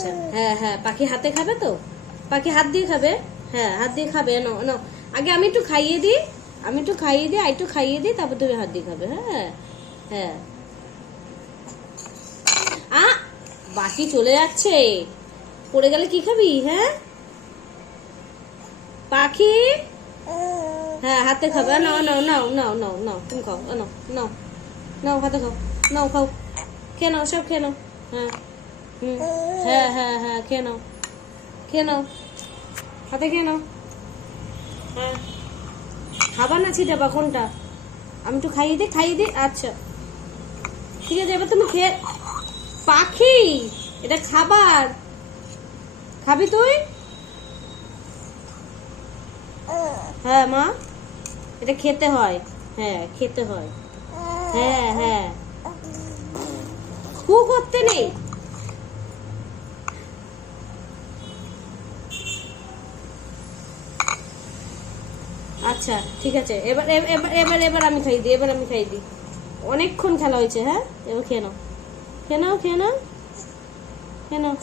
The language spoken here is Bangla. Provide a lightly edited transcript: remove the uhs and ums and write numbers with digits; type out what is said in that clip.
আচ্ছা হ্যাঁ হ্যাঁ, পাখি হাতে খাবে তো, পাখি হাত দিয়ে খাবে, হ্যাঁ হাত দিয়ে খাবে। নাও নাও, আগে আমি একটু খাইয়ে দিই, আমি একটু খাইয়ে দিই, আর একটু খাইয়ে দিই, তারপর তুমি হাত দিয়ে খাবে। হ্যাঁ হ্যাঁ। আ বাটি চলে যাচ্ছে, পড়ে গেলে কি খাবি? হ্যাঁ পাখি, হ্যাঁ হাতে খাবে। নাও নাও নাও নাও নাও নাও, তুমি খাও, নাও নাও নাও, হাতে খাও, নাও খাও, খেয়ে নাও, সব খেয়ে নাও। হ্যাঁ হুম, হ্যাঁ হ্যাঁ হ্যাঁ, খেয়ে নাও, খেয়ে নাও, হাতে খেয়ে নাও। হ্যাঁ খাবার না ছিটাবা কোনটা? আমি একটু খাইয়ে দিই, খাইয়ে দিই। আচ্ছা ঠিক আছে, এবার তুমি খেয়ে। পাখি, এটা খাবার, খাবি তুই? হ্যাঁ মা, এটা খেতে হয়, হ্যাঁ খেতে হয়। হ্যাঁ হ্যাঁ, হু করতে নেই। আচ্ছা ঠিক আছে, এবার এবার এবার এবার আমি খাই দিই, এবার আমি খাই দিই। অনেকক্ষণ খেলা হয়েছে, হ্যাঁ এবার খেয়ে নাও, খেয়ে নাও, খেয়ে নাও, খেয়ে নাও।